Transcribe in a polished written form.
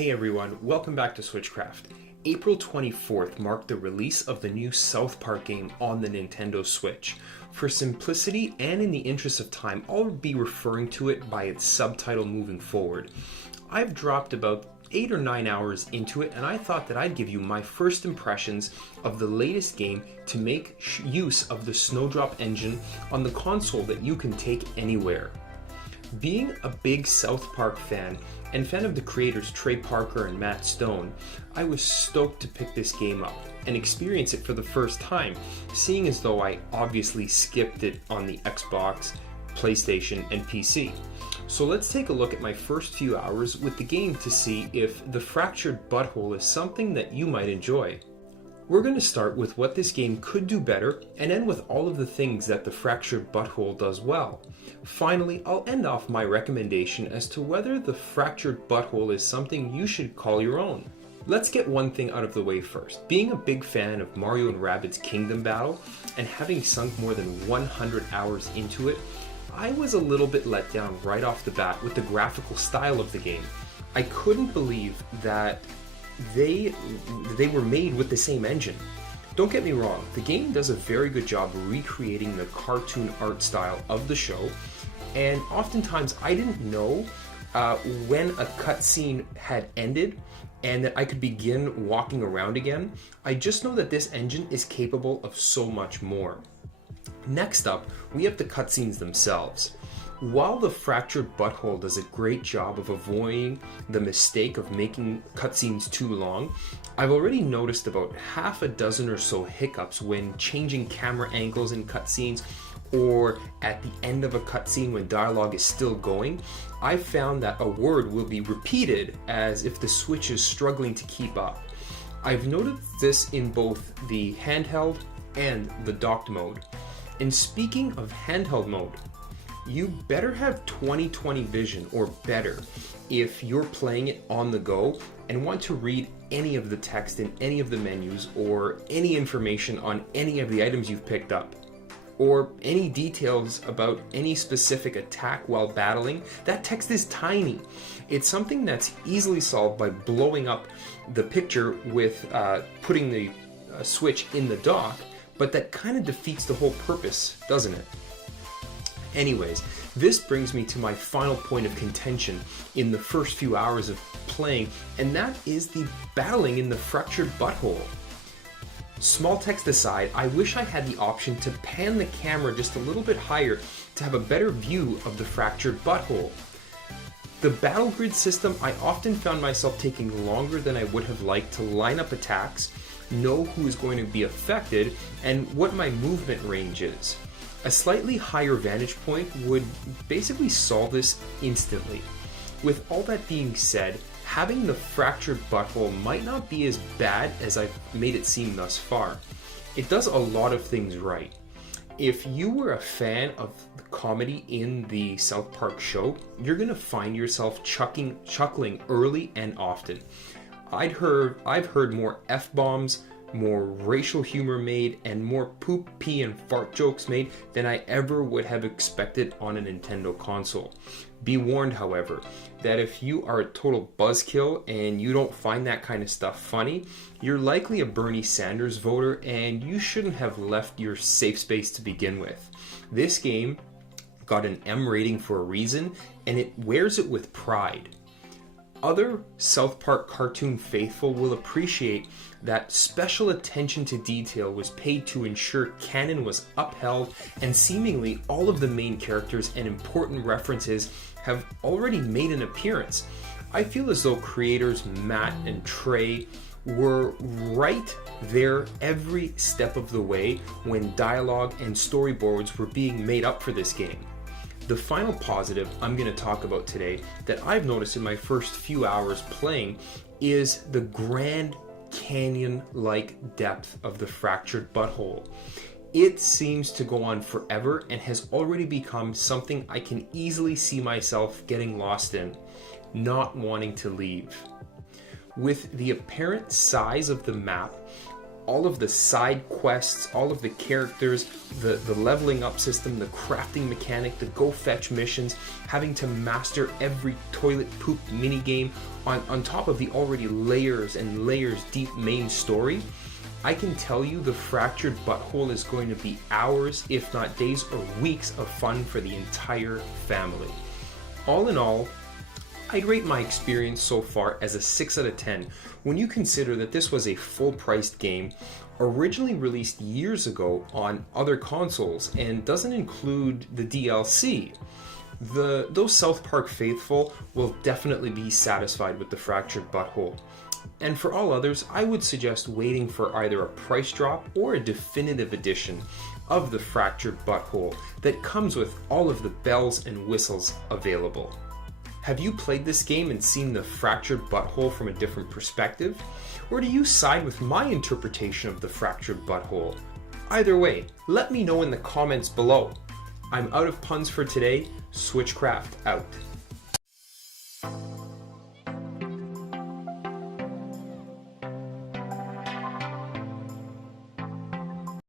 Hey everyone, welcome back to Switchcraft. April 24th marked the release of the new South Park game on the Nintendo Switch. For simplicity and in the interest of time, I'll be referring to it by its subtitle moving forward. I've dropped about 8 or 9 hours into it, and I thought that I'd give you my first impressions of the latest game to make use of the Snowdrop engine on the console that you can take anywhere. Being a big South Park fan and fan of the creators Trey Parker and Matt Stone, I was stoked to pick this game up and experience it for the first time, seeing as though I obviously skipped it on the Xbox, PlayStation, and PC. So let's take a look at my first few hours with the game to see if The Fractured Butthole is something that you might enjoy. We're going to start with what this game could do better and end with all of the things that The Fractured Butthole does well. Finally, I'll end off my recommendation as to whether The Fractured Butthole is something you should call your own. Let's get one thing out of the way first. Being a big fan of Mario and Rabbids Kingdom Battle and having sunk more than 100 hours into it, I was a little bit let down right off the bat with the graphical style of the game. I couldn't believe that they were made with the same engine. Don't get me wrong, the game does a very good job recreating the cartoon art style of the show, and oftentimes I didn't know when a cutscene had ended and that I could begin walking around again. I just know that this engine is capable of so much more. Next up, we have the cutscenes themselves. While The Fractured Butthole does a great job of avoiding the mistake of making cutscenes too long, I've already noticed about half a dozen or so hiccups when changing camera angles in cutscenes, or at the end of a cutscene when dialogue is still going. I've found that a word will be repeated as if the Switch is struggling to keep up. I've noted this in both the handheld and the docked mode. And speaking of handheld mode, you better have 20/20 vision or better if you're playing it on the go and want to read any of the text in any of the menus or any information on any of the items you've picked up, or any details about any specific attack while battling. That text is tiny. It's something that's easily solved by blowing up the picture with putting the Switch in the dock, but that kind of defeats the whole purpose, doesn't it? Anyways, this brings me to my final point of contention in the first few hours of playing, and that is the battling in The Fractured Butthole. Small text aside, I wish I had the option to pan the camera just a little bit higher to have a better view of The Fractured Butthole. The battle grid system, I often found myself taking longer than I would have liked to line up attacks, know who is going to be affected, and what my movement range is. A slightly higher vantage point would basically solve this instantly. With all that being said, having The Fractured Butthole might not be as bad as I've made it seem thus far. It does a lot of things right. If you were a fan of the comedy in the South Park show, you're going to find yourself chuckling early and often. I've heard more F-bombs, more racial humor made, and more poop, pee, and fart jokes made than I ever would have expected on a Nintendo console. Be warned, however, that if you are a total buzzkill and you don't find that kind of stuff funny, you're likely a Bernie Sanders voter and you shouldn't have left your safe space to begin with. This game got an M rating for a reason, and it wears it with pride. Other South Park cartoon faithful will appreciate that special attention to detail was paid to ensure canon was upheld, and seemingly all of the main characters and important references have already made an appearance. I feel as though creators Matt and Trey were right there every step of the way when dialogue and storyboards were being made up for this game. The final positive I'm going to talk about today that I've noticed in my first few hours playing is the Grand Canyon-like depth of The Fractured Butthole. It seems to go on forever and has already become something I can easily see myself getting lost in, not wanting to leave. With the apparent size of the map, all of the side quests, all of the characters, the leveling up system, the crafting mechanic, the go fetch missions, having to master every toilet poop minigame on top of the already layers and layers deep main story, I can tell you the Fractured But Whole is going to be hours, if not days or weeks of fun for the entire family. All in all, I'd rate my experience so far as a 6 out of 10 when you consider that this was a full-priced game originally released years ago on other consoles and doesn't include the DLC. Those South Park faithful will definitely be satisfied with the Fractured But Whole. And for all others, I would suggest waiting for either a price drop or a definitive edition of the Fractured But Whole that comes with all of the bells and whistles available. Have you played this game and seen the Fractured But Whole from a different perspective? Or do you side with my interpretation of the Fractured But Whole? Either way, let me know in the comments below. I'm out of puns for today. Switchcraft out.